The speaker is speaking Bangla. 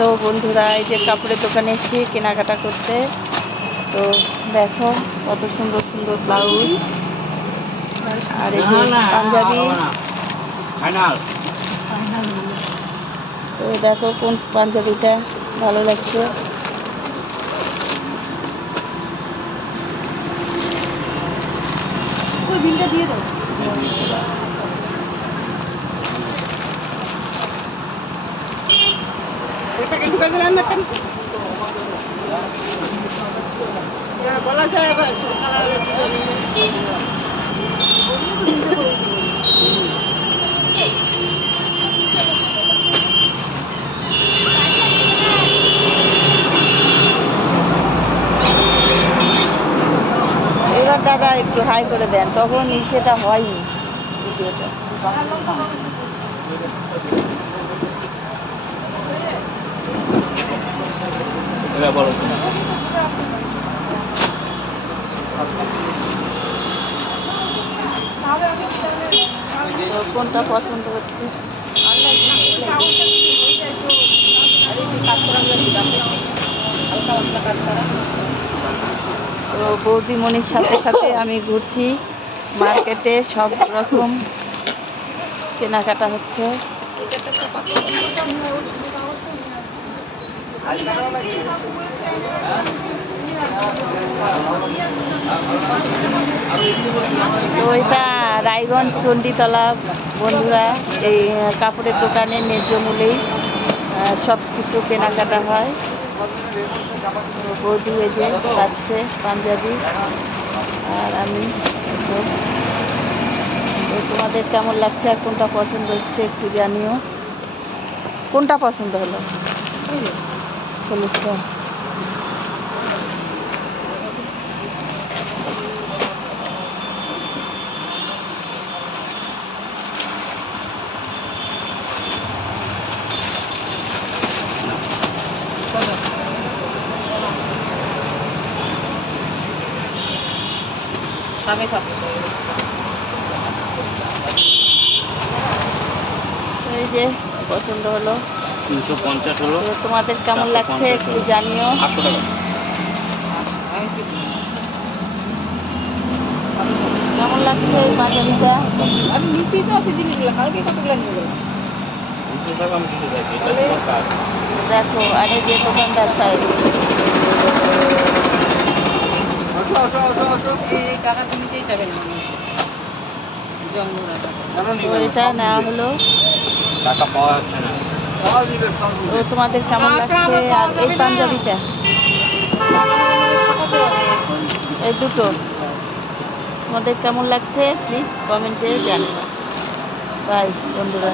হ্যালো বন্ধুরা, এই যে কাপড়ের দোকানে এসে কেনাকাটা করতে। তো দেখো কত সুন্দর সুন্দর ব্লাউজ আর এই যে পাঞ্জাবি। তো দেখো কোন পাঞ্জাবিটা ভালো লাগছে। বিলটা দিয়ে দাও। বলা যায় এবার দাদা একটু হাই করে দেন, তখন সেটা হয়নি ভিডিওটা। কোনটা পছন্দ হচ্ছে? তো বৌদিমণির সাথে সাথে আমি ঘুরছি মার্কেটে, সব রকম কেনাকাটা হচ্ছে। তো এটা রায়গঞ্জ চণ্ডীতলা বন্ধুরা। এই কাপড়ের দোকানে ন্যায্য মূল্যেই সব কিছু কেনাকাটা হয়। বৌদি এই যে পাচ্ছে পাঞ্জাবি, আর আমি। তো তোমাদের কেমন লাগছে আর কোনটা পছন্দ হচ্ছে একটু জানিও। কোনটা পছন্দ হলো? হলুদটা। এই যে পছন্দ হলো 350 হলো। তোমাদের কেমন লাগছে একটু জানিও। 800 টাকা। কেমন লাগছে এই পাঞ্জাবিটা? আমি নিতেই তো আছে জিনিসগুলো, কালকে কতগুলো নিয়ে গেলাম। দেখো, আরে যে দোকানদার সাহেব এই টাকা তো নিতেই যাবে না। তো এটা নেওয়া হলো। টাকা পাওয়া যাচ্ছে না। তো তোমাদের কেমন লাগছে? আর এই পাঞ্জাবিটা, এই দুটো তোমাদের কেমন লাগছে প্লিজ কমেন্টে জানাও। বাই বন্ধুরা।